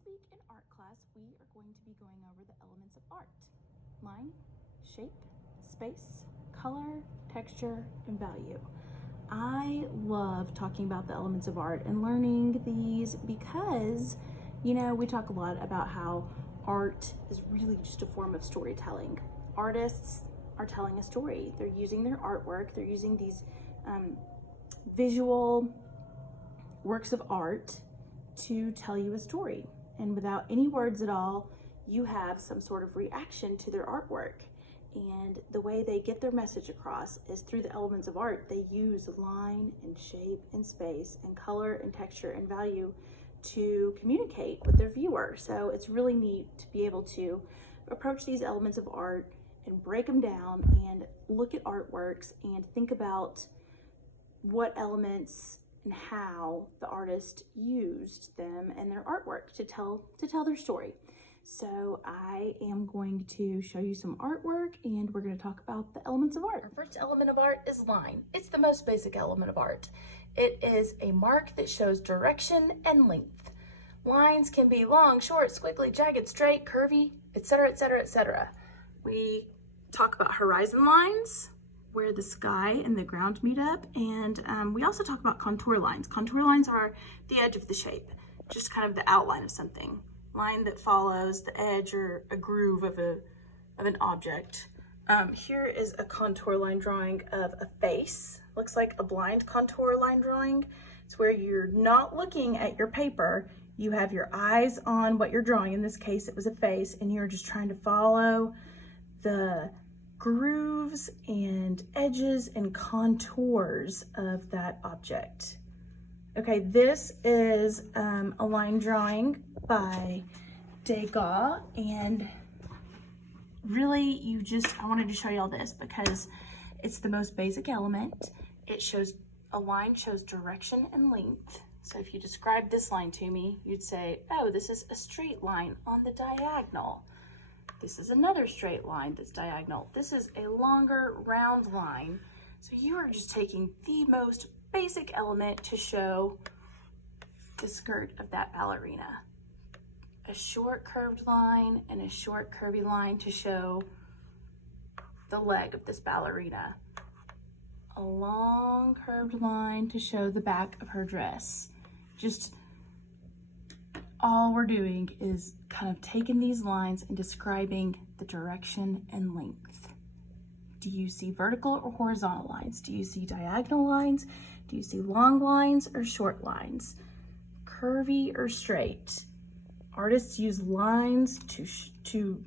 This week in art class, we are going to be going over the elements of art: line, shape, space, color, texture, and value. I love talking about the elements of art and learning these because, we talk a lot about how art is really just a form of storytelling. Artists are telling a story. They're using their artwork. They're using these visual works of art to tell you a story. And without any words at all, you have some sort of reaction to their artwork. And the way they get their message across is through the elements of art. They use line and shape and space and color and texture and value to communicate with their viewer. So it's really neat to be able to approach these elements of art and break them down and look at artworks and think about what elements and how the artist used them and their artwork to tell their story. So I am going to show you some artwork and we're going to talk about the elements of art. Our first element of art is line. It's the most basic element of art. It is a mark that shows direction and length. Lines can be long, short, squiggly, jagged, straight, curvy, etc., etc., etc. We talk about horizon lines, where the sky and the ground meet up, and we also talk about contour lines. Contour lines are the edge of the shape, just kind of the outline of something. Line that follows the edge or a groove of an object. Here is a contour line drawing of a face. Looks like a blind contour line drawing. It's where you're not looking at your paper. You have your eyes on what you're drawing. In this case, it was a face, and you're just trying to follow the grooves and edges and contours of that object. Okay, this is a line drawing by Degas, and really I wanted to show you all this because it's the most basic element. A line shows direction and length. So if you describe this line to me, you'd say, oh, this is a straight line on the diagonal. This is another straight line that's diagonal. This is a longer round line. So you are just taking the most basic element to show the skirt of that ballerina. A short curved line and a short curvy line to show the leg of this ballerina. A long curved line to show the back of her dress. Just all we're doing is kind of taking these lines and describing the direction and length. Do you see vertical or horizontal lines? Do you see diagonal lines? Do you see long lines or short lines? Curvy or straight? Artists use lines to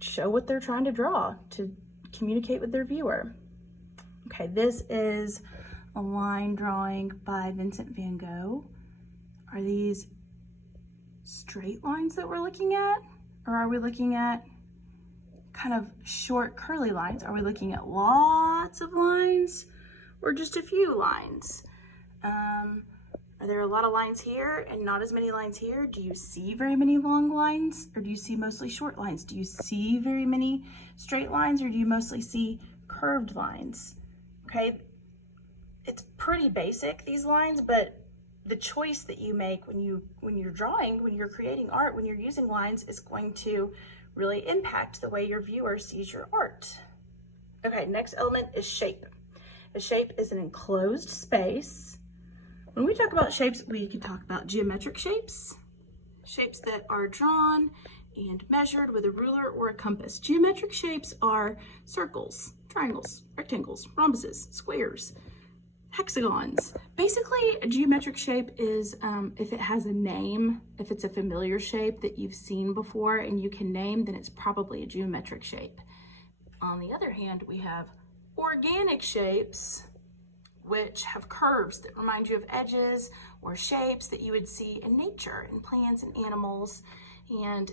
show what they're trying to draw, to communicate with their viewer. Okay, this is a line drawing by Vincent van Gogh. Are these straight lines that we're looking at? Or are we looking at kind of short curly lines? Are we looking at lots of lines or just a few lines? Are there a lot of lines here and not as many lines here? Do you see very many long lines or do you see mostly short lines? Do you see very many straight lines or do you mostly see curved lines? Okay, it's pretty basic, these lines, but the choice that you make when you're drawing, when you're creating art, when you're using lines is going to really impact the way your viewer sees your art. Okay, next element is shape. A shape is an enclosed space. When we talk about shapes, we can talk about geometric shapes, shapes that are drawn and measured with a ruler or a compass. Geometric shapes are circles, triangles, rectangles, rhombuses, squares, hexagons. Basically, a geometric shape is if it has a name, if it's a familiar shape that you've seen before and you can name, then it's probably a geometric shape. On the other hand, we have organic shapes, which have curves that remind you of edges or shapes that you would see in nature, in plants and animals, and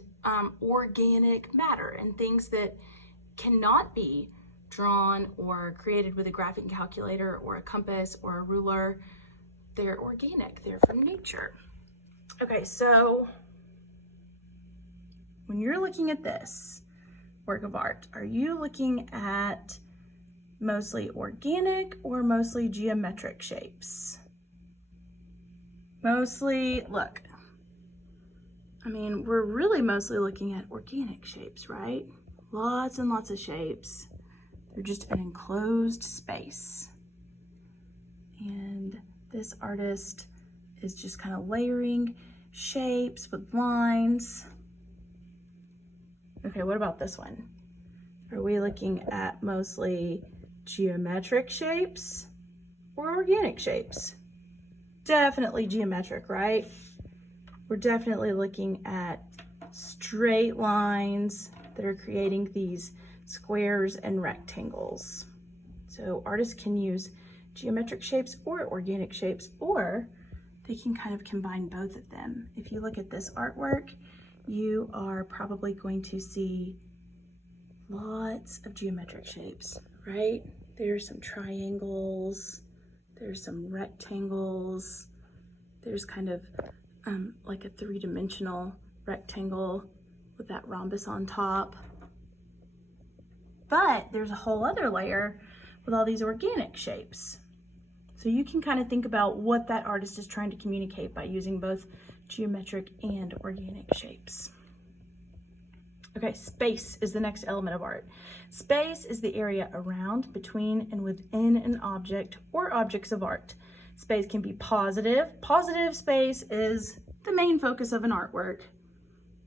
organic matter and things that cannot be drawn or created with a graphing calculator or a compass or a ruler. They're organic, they're from nature. Okay, so when you're looking at this work of art, are you looking at mostly organic or mostly geometric shapes? Mostly, look, I mean, we're really mostly looking at organic shapes, right? Lots and lots of shapes. They're just an enclosed space. And this artist is just kind of layering shapes with lines. Okay, what about this one? Are we looking at mostly geometric shapes or organic shapes? Definitely geometric, right? We're definitely looking at straight lines that are creating these squares and rectangles. So artists can use geometric shapes or organic shapes, or they can kind of combine both of them. If you look at this artwork, you are probably going to see lots of geometric shapes, right? There's some triangles, there's some rectangles, there's kind of like a three-dimensional rectangle with that rhombus on top. But there's a whole other layer with all these organic shapes. So you can kind of think about what that artist is trying to communicate by using both geometric and organic shapes. Okay, space is the next element of art. Space is the area around, between, and within an object or objects of art. Space can be positive. Positive space is the main focus of an artwork.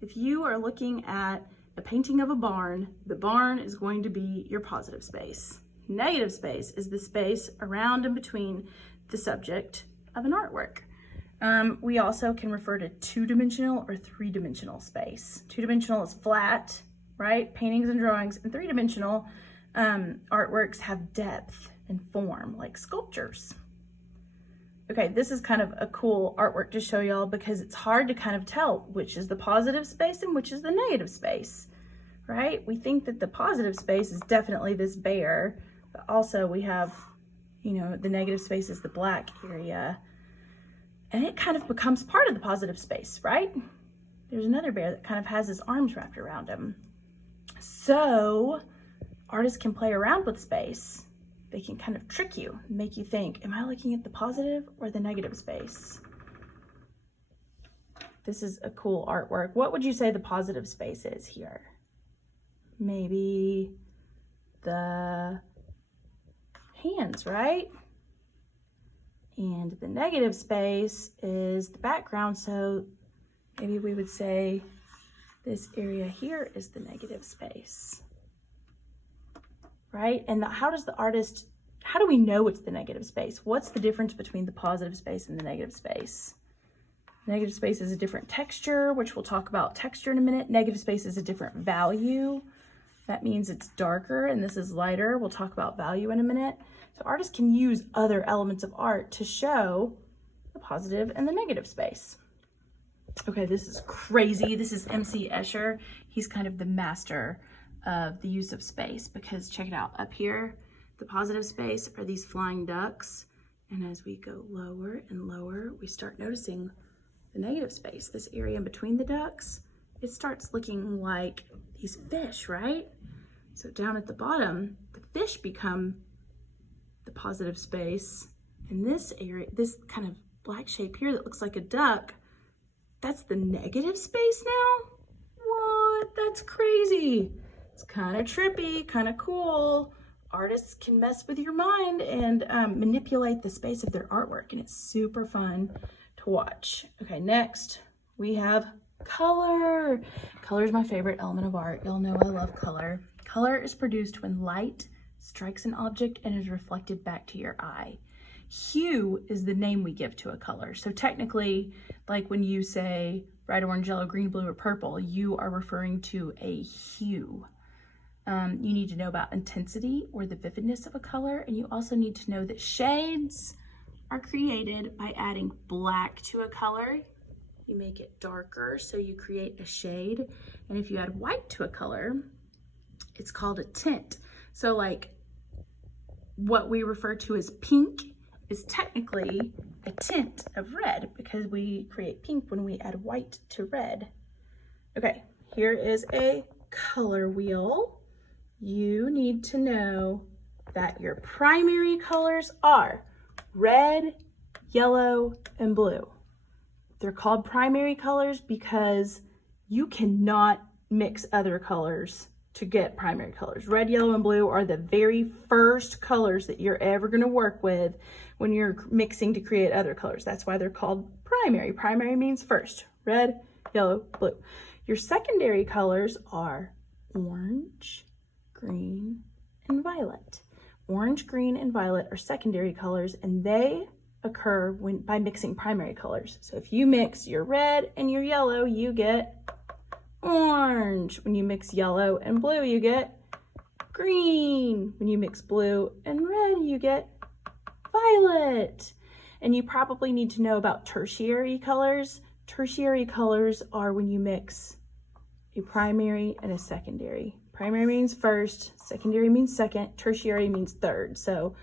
If you are looking at a painting of a barn, the barn is going to be your positive space. Negative space is the space around and between the subject of an artwork. We also can refer to two-dimensional or three-dimensional space. Two-dimensional is flat, right? Paintings and drawings. And three-dimensional artworks have depth and form, like sculptures. Okay, this is kind of a cool artwork to show y'all because it's hard to kind of tell which is the positive space and which is the negative space, right? We think that the positive space is definitely this bear, but also we have, you know, the negative space is the black area. And it kind of becomes part of the positive space, right? There's another bear that kind of has his arms wrapped around him. So artists can play around with space. They can kind of trick you, make you think, am I looking at the positive or the negative space? This is a cool artwork. What would you say the positive space is here? Maybe the hands, right? And the negative space is the background, so maybe we would say this area here is the negative space, right? And how do we know it's the negative space? What's the difference between the positive space and the negative space? Negative space is a different texture, which we'll talk about texture in a minute. Negative space is a different value. That means it's darker and this is lighter. We'll talk about value in a minute. So artists can use other elements of art to show the positive and the negative space. Okay, this is crazy. This is M.C. Escher. He's kind of the master of the use of space because check it out. Up here, the positive space are these flying ducks. And as we go lower and lower, we start noticing the negative space, this area in between the ducks. It starts looking like these fish, right? So down at the bottom, the fish become the positive space. And this area, this kind of black shape here that looks like a duck, that's the negative space now? What? That's crazy. It's kind of trippy, kind of cool. Artists can mess with your mind and manipulate the space of their artwork, and it's super fun to watch. Okay, next we have color. Color is my favorite element of art. Y'all know I love color. Color is produced when light strikes an object and is reflected back to your eye. Hue is the name we give to a color. So technically, like when you say red, orange, yellow, green, blue, or purple, you are referring to a hue. You need to know about intensity or the vividness of a color, and you also need to know that shades are created by adding black to a color. You make it darker, so you create a shade. And if you add white to a color, it's called a tint. So like what we refer to as pink is technically a tint of red because we create pink when we add white to red. Okay, here is a color wheel. You need to know that your primary colors are red, yellow, and blue. They're called primary colors because you cannot mix other colors to get primary colors. Red, yellow, and blue are the very first colors that you're ever going to work with when you're mixing to create other colors. That's why they're called primary. Primary means first. Red, yellow, blue. Your secondary colors are orange, green, and violet. Orange, green, and violet are secondary colors, and they occur by mixing primary colors. So if you mix your red and your yellow, you get orange. When you mix yellow and blue, you get green. When you mix blue and red, you get violet. And you probably need to know about tertiary colors. Tertiary colors are when you mix a primary and a secondary. Primary means first, secondary means second, tertiary means third. So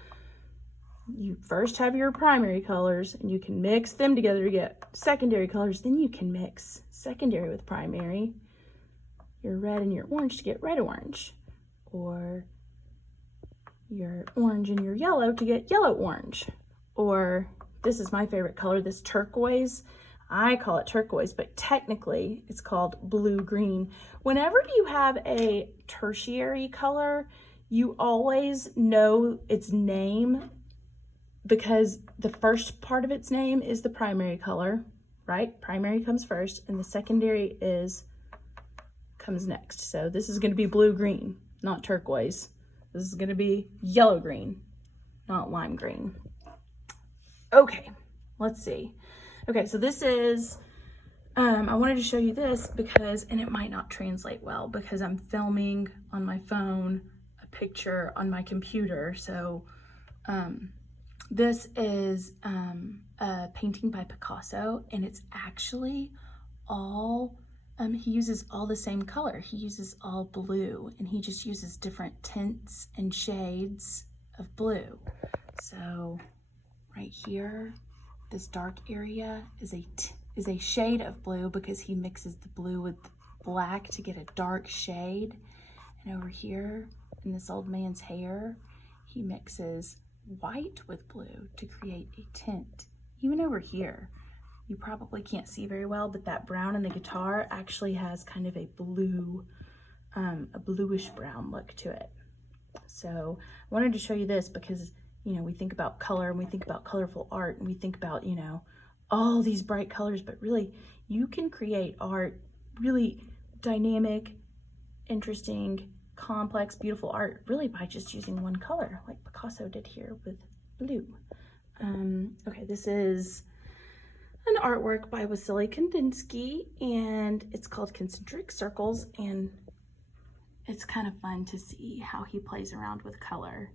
you first have your primary colors and you can mix them together to get secondary colors. Then you can mix secondary with primary, your red and your orange to get red orange, or your orange and your yellow to get yellow orange. Or this is my favorite color, this turquoise. I call it turquoise, but technically it's called blue green. Whenever you have a tertiary color, you always know its name because the first part of its name is the primary color, right? Primary comes first and the secondary comes next. So this is going to be blue green, not turquoise. This is going to be yellow green, not lime green. Okay, let's see. Okay, so this is, I wanted to show you this because, and it might not translate well because I'm filming on my phone a picture on my computer. So this is a painting by Picasso, and it's actually all, he uses all the same color. He uses all blue, and he just uses different tints and shades of blue. So right here, this dark area is a shade of blue because he mixes the blue with black to get a dark shade. And over here in this old man's hair, he mixes white with blue to create a tint. Even over here, you probably can't see very well, but that brown in the guitar actually has kind of a blue, a bluish brown look to it. So I wanted to show you this because, you know, we think about color and we think about colorful art and we think about, you know, all these bright colors, but really you can create art, really dynamic, interesting, complex, beautiful art, really by just using one color like Picasso did here with blue. Okay, this is an artwork by Wassily Kandinsky and it's called Concentric Circles, and it's kind of fun to see how he plays around with color.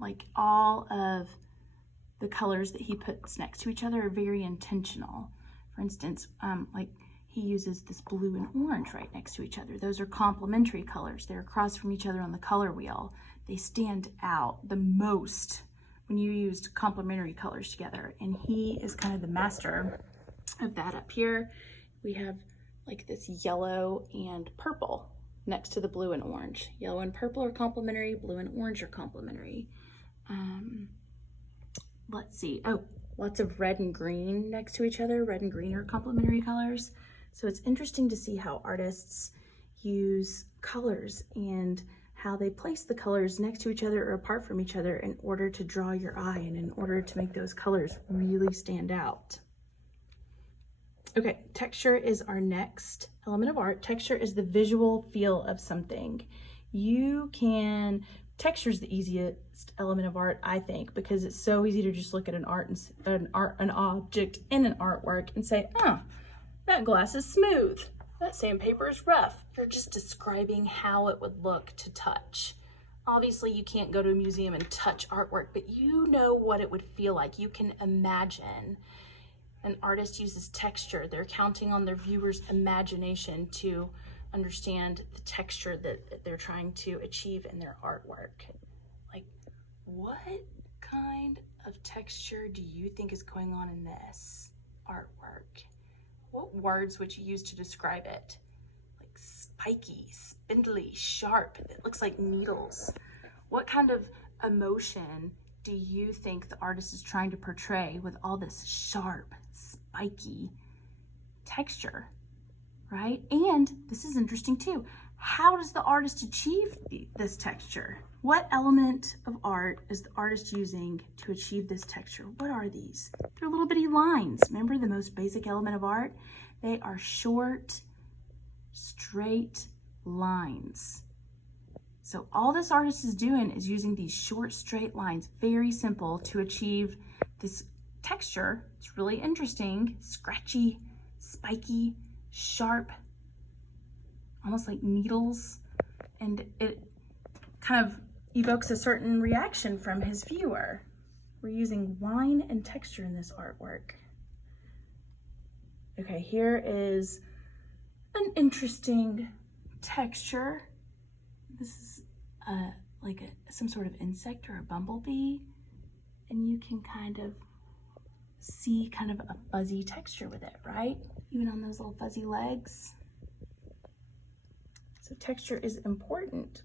Like all of the colors that he puts next to each other are very intentional. For instance, like he uses this blue and orange right next to each other. Those are complementary colors. They're across from each other on the color wheel. They stand out the most when you used complementary colors together. And he is kind of the master of that. Up here, we have like this yellow and purple next to the blue and orange. Yellow and purple are complementary, blue and orange are complementary. Let's see. Oh, lots of red and green next to each other. Red and green are complementary colors. So it's interesting to see how artists use colors and how they place the colors next to each other or apart from each other in order to draw your eye and in order to make those colors really stand out. Okay, texture is our next element of art. Texture is the visual feel of something. Texture is the easiest element of art, I think, because it's so easy to just look at an object in an artwork and say, oh, that glass is smooth. That sandpaper is rough. You're just describing how it would look to touch. Obviously, you can't go to a museum and touch artwork, but you know what it would feel like. You can imagine. An artist uses texture. They're counting on their viewer's imagination to understand the texture that they're trying to achieve in their artwork. Like, what kind of texture do you think is going on in this artwork? What words would you use to describe it? Like spiky, spindly, sharp. It looks like needles. What kind of emotion do you think the artist is trying to portray with all this sharp, spiky texture, right? And this is interesting too. How does the artist achieve this texture? What element of art is the artist using to achieve this texture? What are these? They're little bitty lines. Remember the most basic element of art? They are short, straight lines. So all this artist is doing is using these short, straight lines, very simple, to achieve this texture. It's really interesting, scratchy, spiky, sharp, almost like needles, and it kind of evokes a certain reaction from his viewer. We're using line and texture in this artwork. Okay, here is an interesting texture. This is some sort of insect or a bumblebee, and you can kind of see kind of a fuzzy texture with it, right? Even on those little fuzzy legs. So texture is important.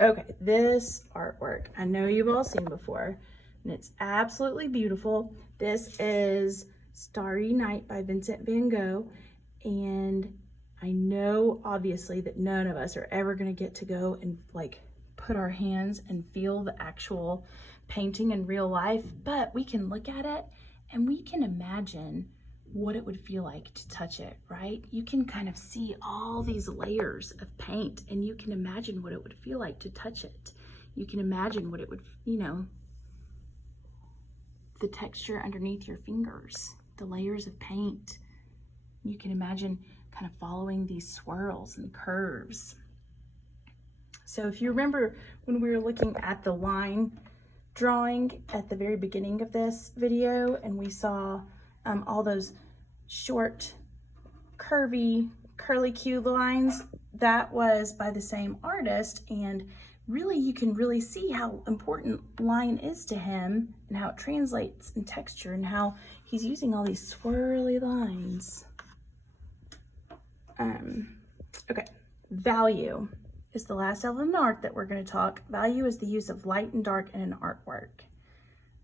Okay, this artwork, I know you've all seen before, and it's absolutely beautiful. This is Starry Night by Vincent van Gogh, and I know obviously that none of us are ever gonna get to go and like put our hands and feel the actual painting in real life, but we can look at it and we can imagine what it would feel like to touch it, right? You can kind of see all these layers of paint and you can imagine what it would feel like to touch it. You can imagine what it would, the texture underneath your fingers, the layers of paint. You can imagine kind of following these swirls and curves. So if you remember when we were looking at the line drawing at the very beginning of this video, and we saw all those short, curvy, curly-Q lines, that was by the same artist, and really you can really see how important line is to him and how it translates in texture and how he's using all these swirly lines. Okay, value is the last element of art that we're going to talk. Value is the use of light and dark in an artwork.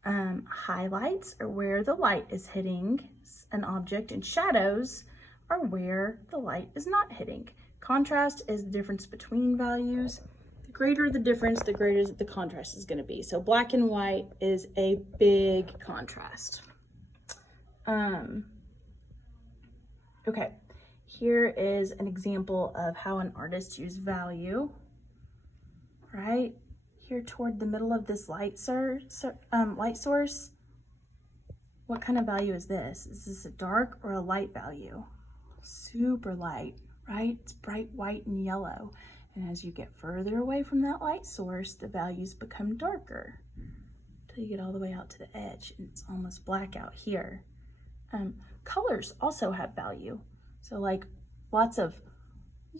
Highlights are where the light is hitting an object, and shadows are where the light is not hitting. Contrast is the difference between values. The greater the difference, the greater the contrast is going to be. So black and white is a big contrast. Okay, here is an example of how an artist used value, right? Here toward the middle of this light source, what kind of value is this? Is this a dark or a light value? Super light, right? It's bright white and yellow. And as you get further away from that light source, the values become darker until you get all the way out to the edge and it's almost black out here. Colors also have value. So like lots of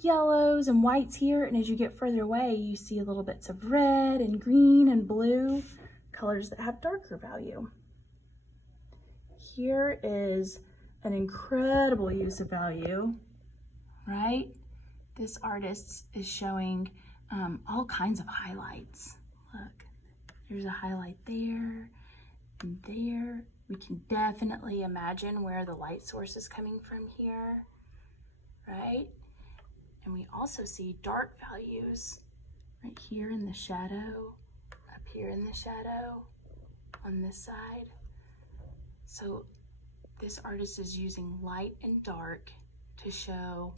yellows and whites here, and as you get further away, you see little bits of red and green and blue, colors that have darker value. Here is an incredible use of value, right? This artist is showing all kinds of highlights. Look, there's a highlight there and there. We can definitely imagine where the light source is coming from here, right? And we also see dark values right here in the shadow, up here in the shadow, on this side. So this artist is using light and dark to show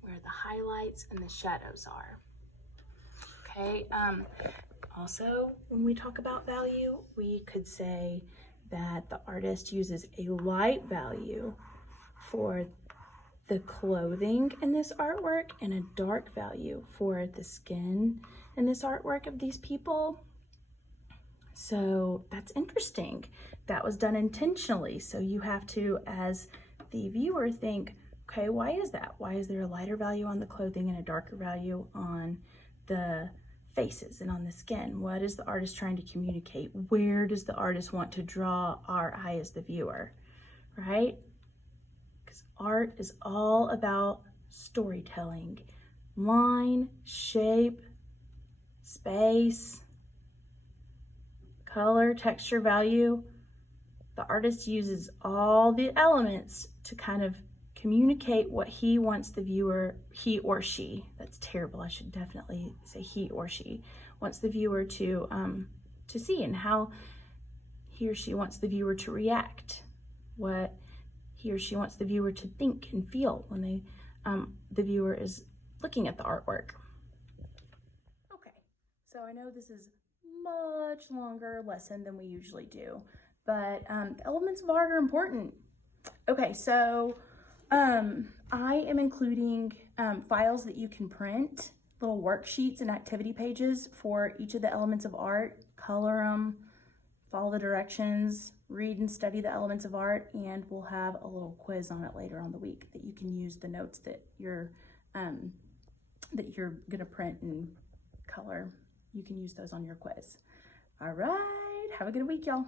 where the highlights and the shadows are. Okay, also when we talk about value, we could say that the artist uses a light value for the clothing in this artwork and a dark value for the skin in this artwork of these people. So that's interesting. That was done intentionally. So you have to, as the viewer, think, okay, why is that? Why is there a lighter value on the clothing and a darker value on the faces and on the skin? What is the artist trying to communicate? Where does the artist want to draw our eye as the viewer, right? Because art is all about storytelling. Line, shape, space, color, texture, value. the artist uses all the elements to kind of communicate what he wants the viewer, he or she, that's terrible, I should definitely say he or she, wants the viewer to see, and how he or she wants the viewer to react, what he or she wants the viewer to think and feel when the viewer is looking at the artwork. Okay, so I know this is much longer lesson than we usually do, but the elements of art are important. Okay, so I am including files that you can print, little worksheets and activity pages for each of the elements of art. Color them, follow the directions, read and study the elements of art, and we'll have a little quiz on it later on the week that you can use the notes that you're gonna print and color. You can use those on your quiz. All right, have a good week, y'all.